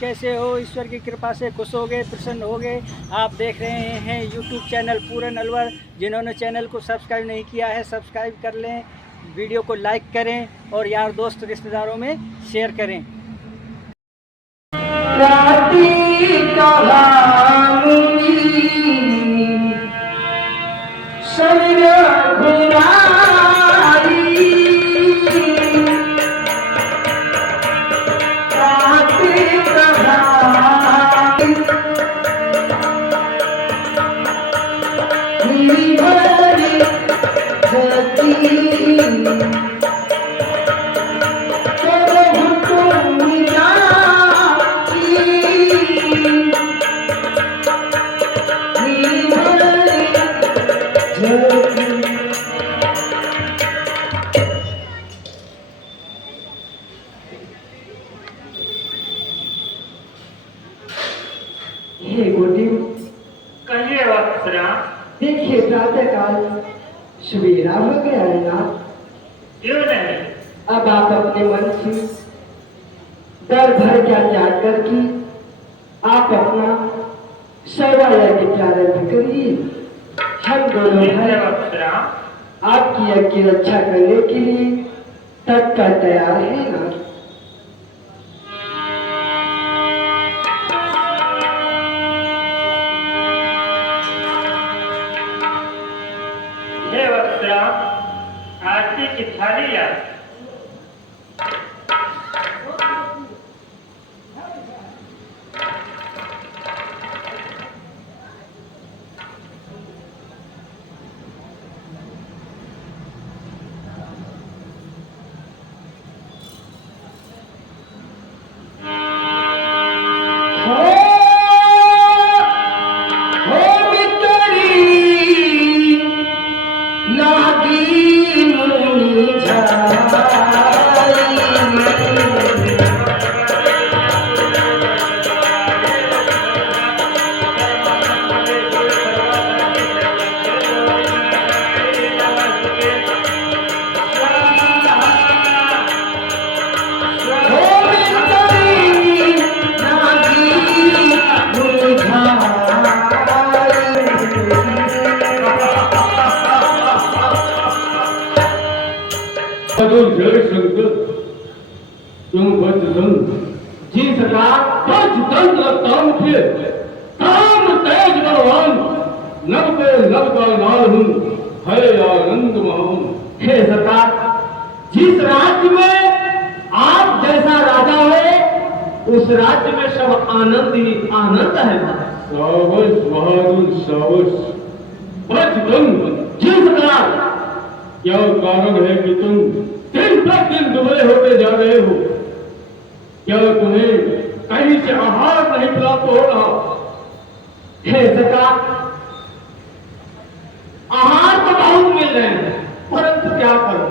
कैसे हो? ईश्वर की कृपा से खुश हो गए, प्रसन्न हो गए। आप देख रहे हैं यूट्यूब चैनल पूरन अलवर। जिन्होंने चैनल को सब्सक्राइब नहीं किया है सब्सक्राइब कर लें, वीडियो को लाइक करें और यार दोस्त रिश्तेदारों में शेयर करें। कहिए वत्सराम। देखिए प्रातः काल सवेरा हो गया है ना। क्यों नहीं? अब आप अपने मन से डर भर क्या त्याग करके आप अपना सेवा यज्ञ प्रारंभ करिए। हम दोनों भाई वत्सराम आपकी यज्ञ की रक्षा करने के लिए तत्पर तैयार है ना। हे वत्सराम, आरती की थाली ला। जय शंकर, तुम बजरंग जी सरकार। बजरंग ताम थे ताम तेज बलवान, नभ पे नभ का नाल हूँ, है आनंद महान। हे सरकार, जिस राज्य में आप जैसा राजा हो उस राज्य में सब आनंद ही आनंद है। सावस बहादुर सावस। बजरंग जी सरकार। क्या कारण है कि तुम दिन पर दिन दुबले होते जा रहे हो? क्या तुम्हें कहीं से आहार नहीं प्राप्त हो रहा? हे सरकार, आहार तो बहुत मिल रहे हैं परंतु क्या करूं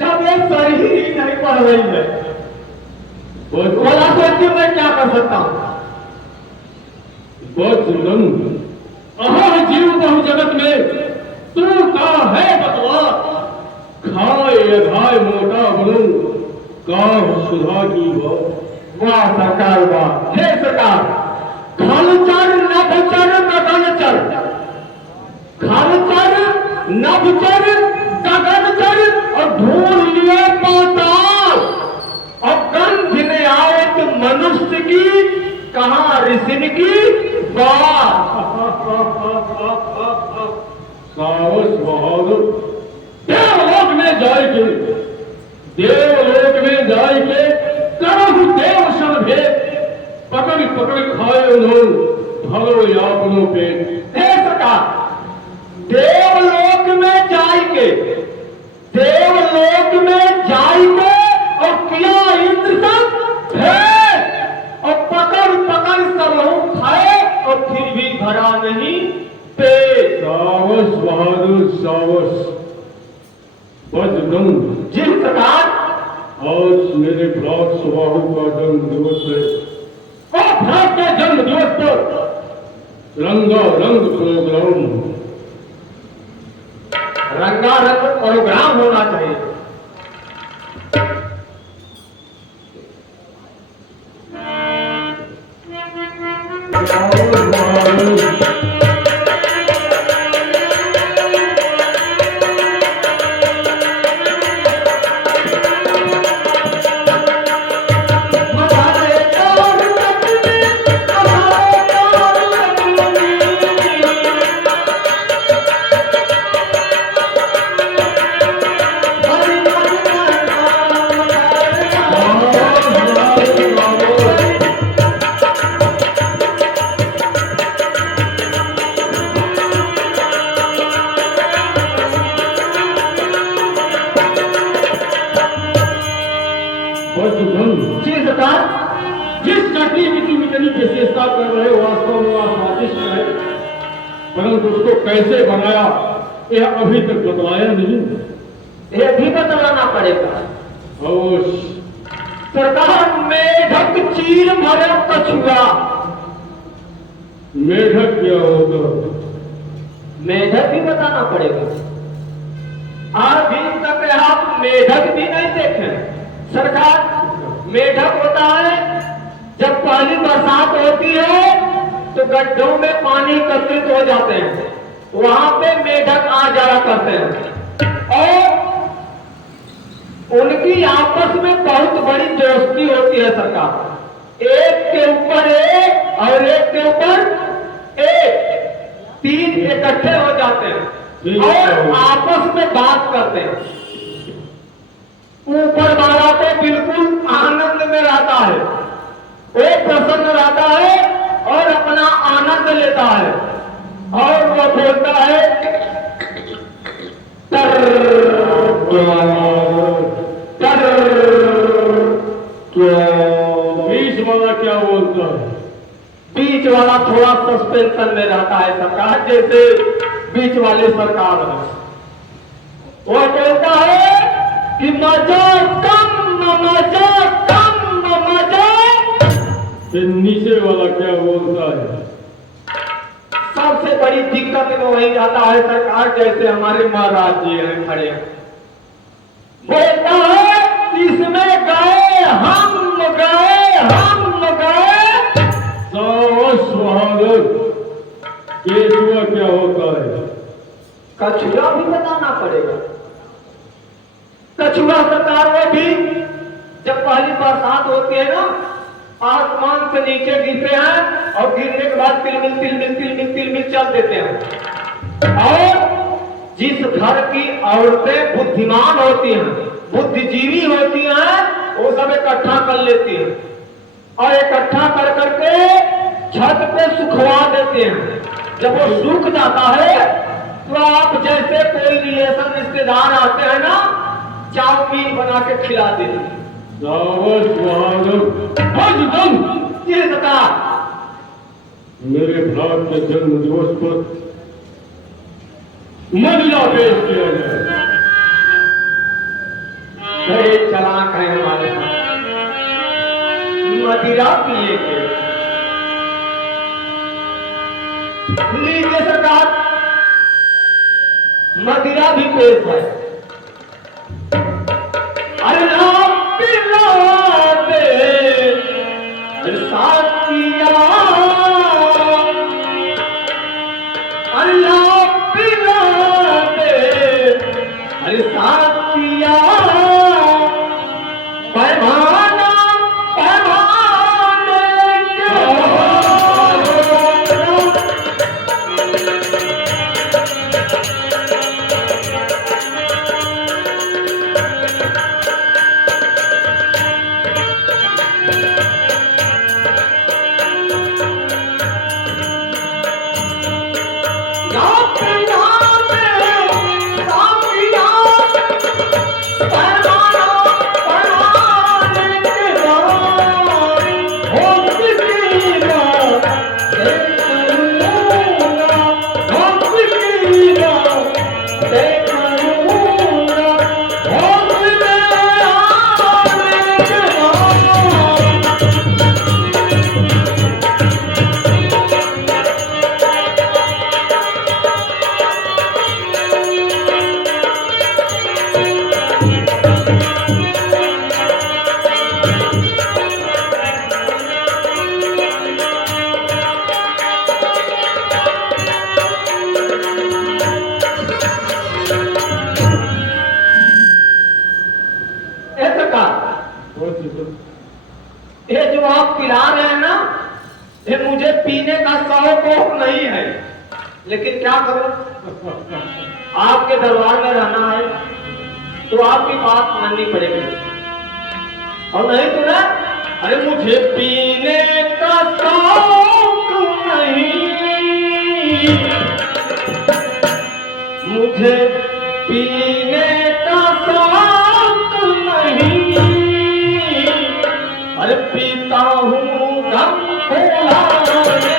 जब ये शरीर ही नहीं पढ़ रही है। बोला सोचिए मैं क्या कर सकता हूं। बजरंग अहा जीव बहु जगत में तू का है बतवा, खाए अघाय मोटा बनू, काह सुधा की वाह सरकार वाह। हे सरकार, खालचर नभचर गगनचर, खालचर नभचर गगनचर और ढूंढ लिए पाताल और गंध ने आए तो मनुष्य की कहा ऋषि की बात। सावस बहादुर देवलोक में जाए के करहु देव सन भेद, पकड़ पकड़ खाए उन्होंने भलो यापनो पेट। हे सरकार, देवलोक में जाइके और किया इंद्र सब भेद और पकड़ पकड़ सब लोग खाए और फिर भी भरा नहीं पेट। सावस बहादुर सावस। बजरंग जिस सरकार, आज मेरे भ्रात सुबाहु का जन्म दिवस है। और भ्रात के जन्म दिवस पर रंगारंग प्रोग्राम, रंगारंग प्रोग्राम होना चाहिए। परंतु उसको कैसे बनाया यह अभी तक बतलाया नहीं। ये भी बतलाना पड़ेगा। अवश्य। सरकार मेढक चीर भरे कछुआ। मेढक क्या होगा? मेढक भी बताना पड़ेगा। अभी तक आप मेढक भी नहीं देखे। सरकार मेढक होता है जब पहली बरसात होती है तो गड्ढों में पानी एकत्रित हो जाते हैं, वहां पे मेढक आ जाया करते हैं और उनकी आपस में बहुत बड़ी दोस्ती होती है। सरकार एक के ऊपर एक और एक के ऊपर एक, तीन इकट्ठे हो जाते हैं और आपस में बात करते हैं। ऊपर वाला तो बिल्कुल आनंद में रहता है, वो प्रसन्न रहता है और अपना आनंद लेता है और वो बोलता है टर टर। बीच वाला क्या बोलता है? बीच वाला थोड़ा सस्पेंशन में रहता है। सरकार जैसे बीच वाले सरकार है, वो बोलता है कि मजा कम मजा कम मजा। फिर नीचे वाला क्या बोलता है? सबसे बड़ी दिक्कत में वही आता है सरकार, जैसे हमारे महाराज जी हैं खड़े, बोलता है इसमें गए हम गए हम गए। स्वागत। केचुआ क्या होता है? कछुआ भी बताना पड़ेगा। कछुआ सरकार वो भी जब पहली बरसात होती है ना, आसमान से नीचे गिरते हैं और गिरने के बाद तिलमिल तिलमिल तिलमिल तिलमिल चल देते हैं। और जिस घर की औरतें बुद्धिमान होती हैं, बुद्धिजीवी होती हैं, वो सब इकट्ठा कर लेती हैं और इकट्ठा कर करके छत पे सुखवा देते हैं। जब वो सूख जाता है तो आप जैसे कोई रिलेशन रिश्तेदार आते हैं ना, चाउमीन बना के खिला देते हैं। मेरे भाग के जन्म दिवस पर मदिरा पेश किया जाए। बड़े चालाक हैं हमारे साथ, मदिरा पिए के। लीजिए सरकार, मदिरा भी पेश है। अल्लाह पिला दे साथिया, अल्लाह पिला दे अरे साथिया। पैमाना पैमाने ये जो आप पिला रहे हैं ना, ये मुझे पीने का शौक नहीं है, लेकिन क्या करूं, आपके दरबार में रहना है तो आपकी बात माननी पड़ेगी। और नहीं तो ना, अरे मुझे पीने का शौक नहीं, मुझे पीने का शौक नहीं, अरे पीता हूँ दम फुलाने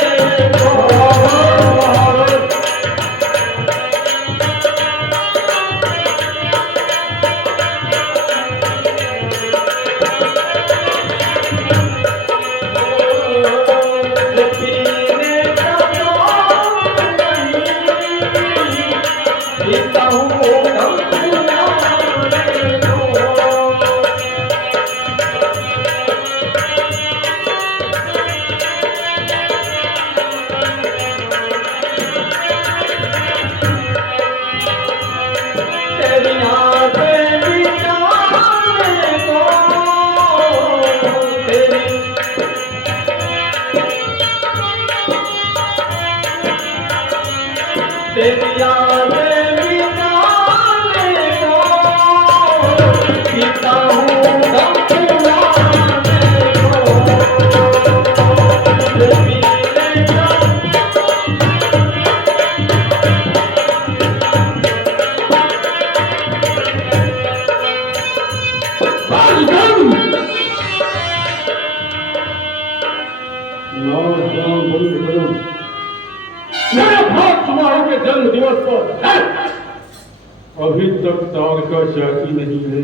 को। पीता हूँ दम फुलाने दो। तेरी यादें मिटाने दो, तेरी यादें मिटाने दो, पीता हूँ दम फुलाने दो, पीने का बंद करो। मेरे भाग तुम्हारे के जन्म दिवस पर अभी तक तारका चाची नहीं है।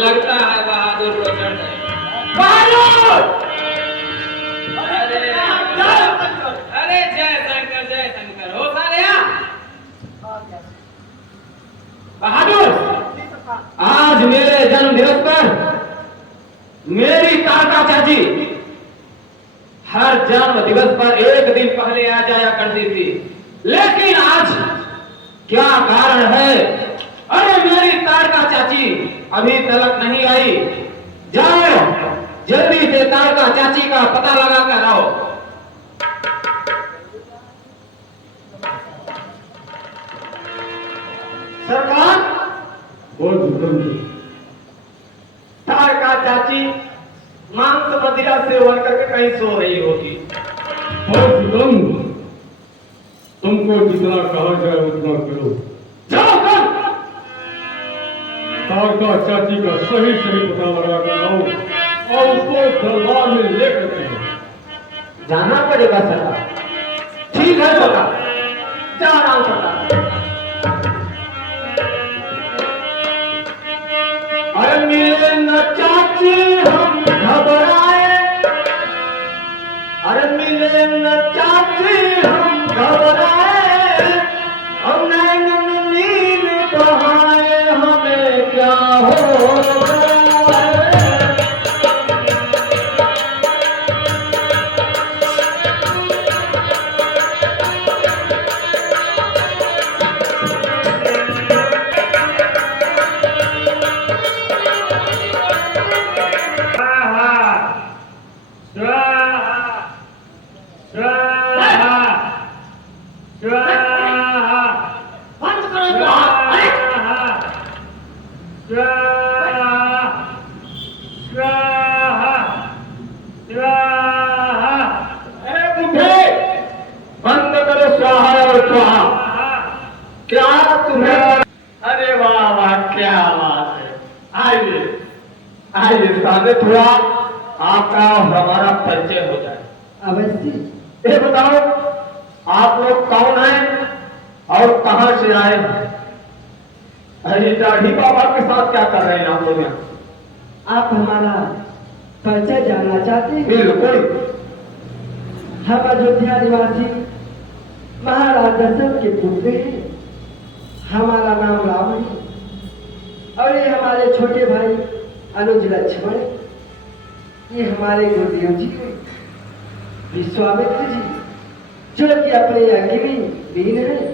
लगता है बहादुर रोचन है। अरे जय शंकर हो सालिया। बहादुर, आज मेरे जन्म दिवस पर मेरी तारका चाची हर जन्म दिवस पर एक दिन पहले आ जाया करती थी, लेकिन आज क्या कारण है? अरे मेरी तारका चाची अभी तक नहीं आई। जाओ जल्दी से तारका चाची का पता लगा कर आओ। सरकार, तारका चाची मांस मदिरा सेवन करके कहीं सो रही होगी। तुमको जितना कहा जाए उतना करो। जाओ कर। तारका चाची का सही पता लगा कर आओ और उसको दरबार में लेकर के आओ। जाना पड़ेगा सरकार। ठीक है सरकार, जा रहा हूं सरकार। अरे मिले न चाची हम घबराए, अरे मिले न चाची हम घबराए, हम नैन में नींद बहाए, हमें क्या हो गया है? बंद करो स्वाहा और स्वाहा। क्या तुम्हें? अरे वाह वाह, क्या बात है। आइए आइए सामने, थोड़ा आपका और हमारा परिचय हो जाए। अवश्य। ये बताओ आप लोग कौन हैं और कहां से आए हैं? अरे दाढ़ी बाबा के साथ क्या कर रहे हैं आप लोग यहाँ? आप हमारा परिचय जानना चाहते हैं? बिल्कुल। हम अयोध्या निवासी महाराज दशरथ के पुत्र हैं। हमारा नाम रावण है और ये हमारे छोटे भाई अनुज लक्ष्मण, ये हमारे गुरुदेव जी विश्वामित्र जी, जो कि अपने अग्नि वीर हैं।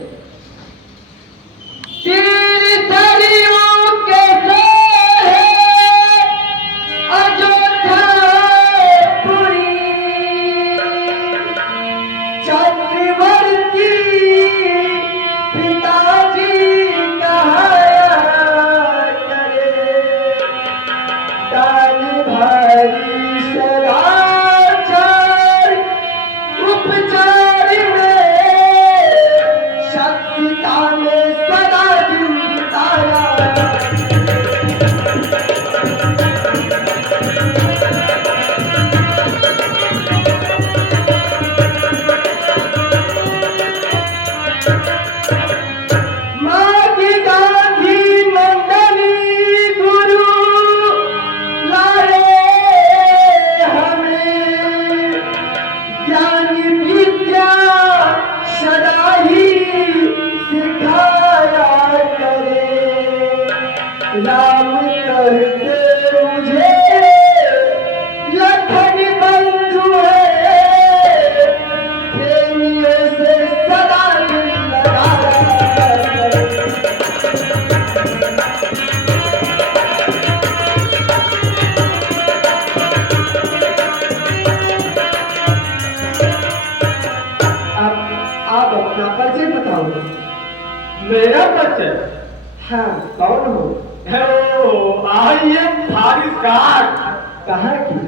राम कहते मुझे लखन बंधु है, प्रेमियों से सदा दिल लगा। आप अपना परिचय बताओ। मेरा परिचय? हाँ, कौन हो? आइए फारिस घाट। कहाँ की?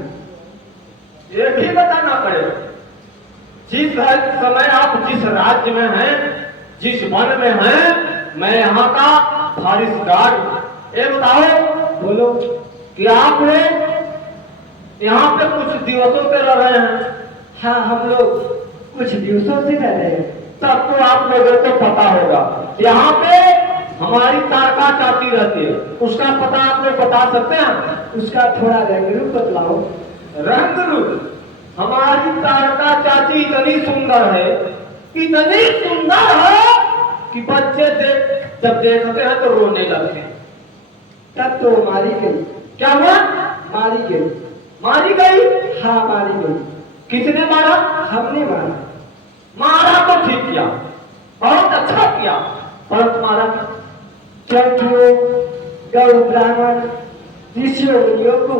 ये भी बताना पड़ेगा। जिस समय आप जिस राज्य में हैं, जिस वन में हैं, मैं यहाँ का फारिस घाट। ये बताओ बोलो कि आप लोग यहाँ पे कुछ दिवसों से रह रहे हैं। हाँ, हम लोग कुछ दिवसों से रह रहे हैं। तब तो आप लोगों को पता होगा, यहाँ पे हमारी तारका चाची रहती है। उसका पता आप लोग बता सकते हैं? उसका थोड़ा रंग रूप बतलाओ। रंग रूप? हमारी तारका चाची इतनी सुंदर है, इतनी सुंदर है कि बच्चे जब देखते हैं तो रोने लगते हैं। तब तो मारी गई। क्या हुआ? मारी गई। मारी गई? हाँ, मारी गई। किसने मारा? हमने मारा। मारा तो ठीक किया, बहुत अच्छा किया, पर तुम्हारा चरखियों, गौ ब्राह्मण, ऋषियों मुनियों को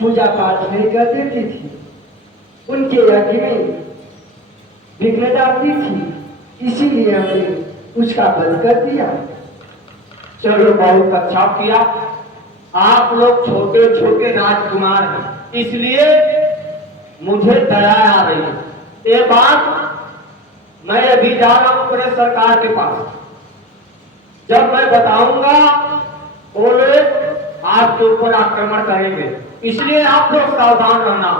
पूजा पाठ नहीं कर देती थी, उनके यज्ञ में विघ्न डालती थी, इसीलिए हमने उसका वध कर दिया। चलो, बहुत अच्छा किया। आप लोग छोटे छोटे राजकुमार हैं, इसलिए मुझे दया आ रही है। ये बात मैं अभी जा रहा हूं अपने सरकार के पास। जब मैं बताऊंगा वो लोग आपके ऊपर आक्रमण करेंगे, इसलिए आप लोग सावधान रहना।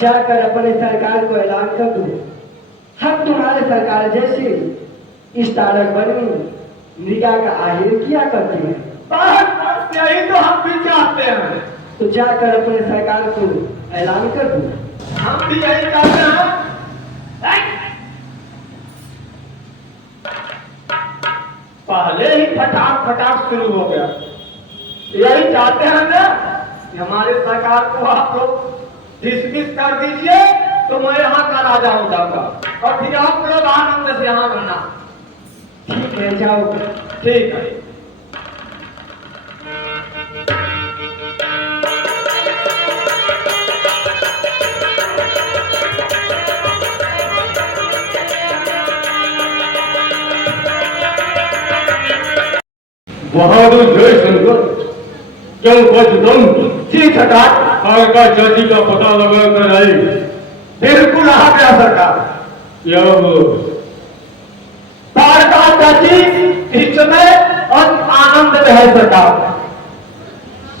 जाकर अपने सरकार को ऐलान कर दो, हम तुम्हारे सरकार जैसे इस तारक वन में मृगा का आहिर किया करते हैं। बस यही तो हम भी चाहते हैं। तो जाकर अपने सरकार को ऐलान कर दो। हम भी यही चाहते हैं। पहले ही फटाक फटाक शुरू हो गया। यही चाहते हैं ना कि हमारे सरकार को आप लोग डिसमिस कर दीजिए, तो मैं यहाँ का राजा हो जाऊंगा और फिर आप लोग आनंद से यहाँ रहना। ठीक है, जाओ। ठीक है। बहादुर जयशंकर, क्यों बचदम जी सरकार। तारका चाची का पता लगा कर आई? बिल्कुल आ गया सरकार। क्या तारका चाची इस समय आनंद में है सरकार।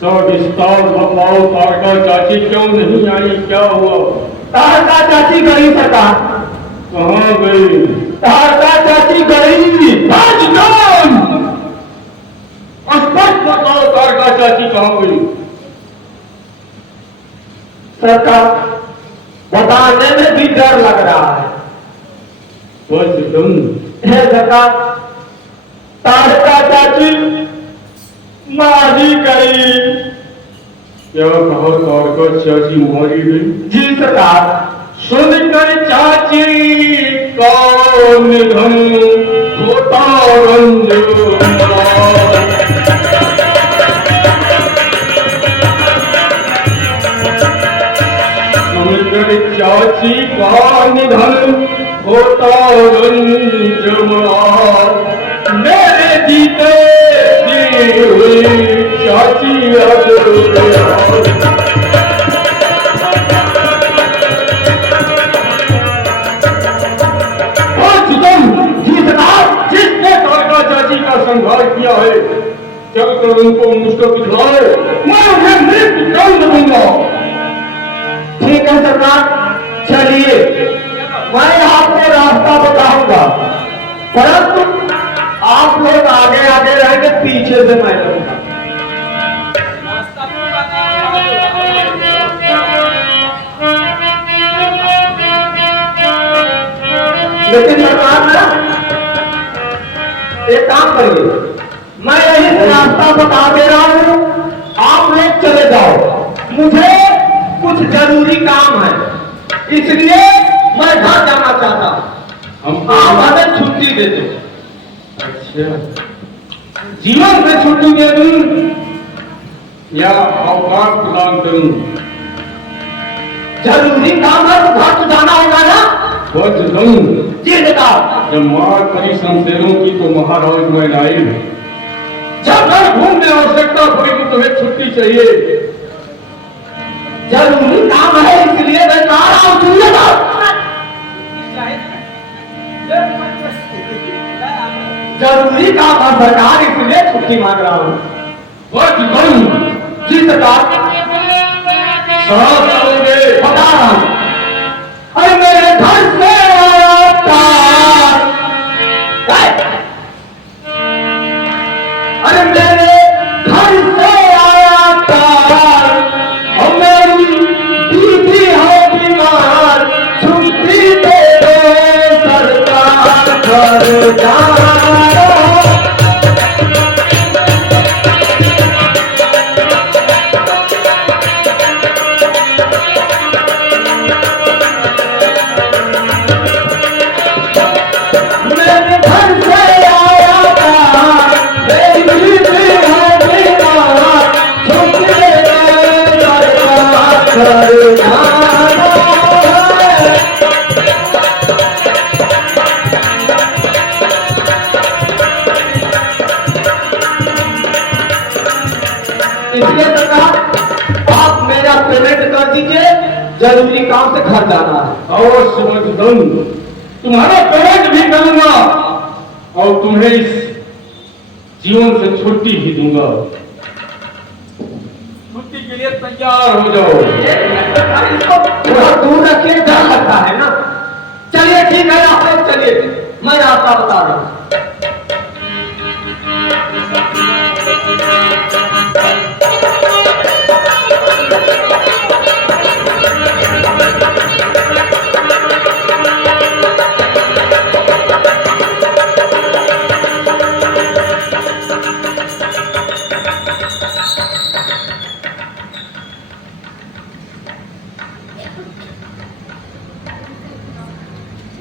सब विस्तार बताओ, तारका चाची क्यों नहीं आई, क्या हुआ? तारका चाची गई सरकार। कहाँ गई? तारका चाची गई। बचदम, स्पष्ट बताओ, तारका चाची कहाँ गई? सरकार, बताने में भी डर लग रहा है। बचदम, हे सरकार, तारका चाची मारी गई। क्या कहा? तारका चाची मारी गई? जी सरकार। सुनकर चाची का निधन होता रंज सुनकर चाची का निधन होता रंज मेरे जीते जी हुई चाची जिसने तारका चाची का संहार किया है, जब तक उनको मुझको दिखलाए मैं उन्हें मृत्यु दंड दूंगा। ठीक है सरकार, चलिए मैं आपको रास्ता बताऊंगा, परंतु आप लोग आगे आगे रहेंगे, पीछे से मैं रहूंगा। लेकिन सरकार ना एक काम करिए, मैं यही से रास्ता बता दे रहा हूँ, आप लोग चले जाओ। मुझे कुछ जरूरी काम है, इसलिए मैं घर जाना चाहता हूँ। आप हमें छुट्टी दे दो। अच्छा, जीवन से छुट्टी दे दूं या अवकाश प्रदान करूं? जरूरी काम है तो घर तो जाना होगा ना। वज्रधन, जी जनाब। जब मार पड़ी शमशेरों की तो महाराज मैं लाइव। जब घर घूमने आवश्यकता पड़ी तो तुम्हें छुट्टी चाहिए। जरूरी काम है इसलिए मैं कह रहा हूँ, सुनिए बात। जरूरी काम है सरकार, इसलिए छुट्टी मांग रहा हूँ। वज्रधन, जी सरकार। साथ करोगे? बता रहा हूँ। अरे मेरे घर से आया तार। अरे मेरे घर से आया तार, और मेरी दीदी है बीमार, छुट्टी दे दो सरकार, घर जाना। मेरे घर से आया तार, मेरी दीदी है बीमार, छुट्टी दे दो सरकार, घर जाना है। इसलिए सरकार, आप मेरा पेमेंट कर दीजिए, जरूरी काम से घर जाना है। अवश्य वज्रधन, तुम्हारा पेमेंट भी करूंगा और तुम्हें इस जीवन से छुट्टी भी दूंगा। छुट्टी के लिए तैयार हो जाओ। इसको थोड़ा दूर रखिए, डर लगता है ना। चलिए ठीक है, आप लोग चलिए, मैं रास्ता बता रहा हूँ।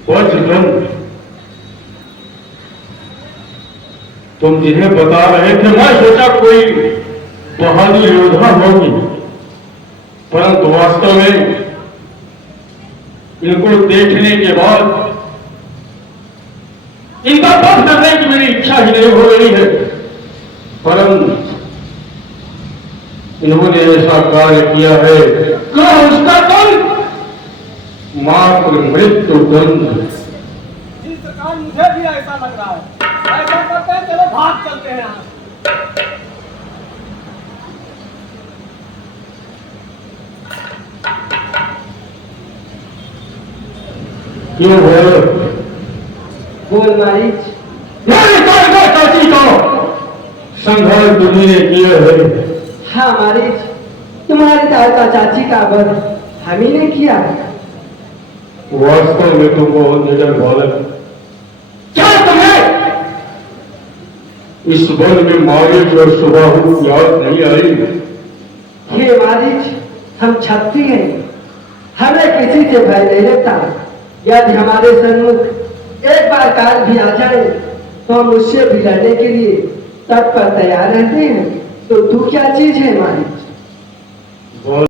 वज्रधन, तुम जिन्हें बता रहे थे मैं सोचा कोई बहादुर योद्धा होगी, परंतु वास्तव में इनको देखने के बाद इनका वध करने की मेरी इच्छा ही नहीं हो रही है, परंतु इन्होंने ऐसा कार्य किया है कि उसका दंड मात्र मृत्यु दंड। जी सरकार, मुझे भी ऐसा लग रहा है। ऐसा करते हैं, चलो भाग चलते हैं यहाँ से। क्यों बोल? बोल मारीच। चाची का संघर्ष तुम्ही ने किया है। हाँ मारीच, तुम्हारे दादा चाची का वध हम ही ने किया है। वास्तव में तुम बहुत निडर बालक। क्या तुम्हें इस वन में मारिच और सुबाहु याद नहीं आई? हे मारीच, हम क्षत्रिय हैं, हमें किसी से भय नहीं लगता। यदि हमारे सन्मुख एक बार काल भी आ जाए तो हम उससे भी लड़ने के लिए तत्पर तैयार रहते हैं। तो तू क्या चीज है मारीच?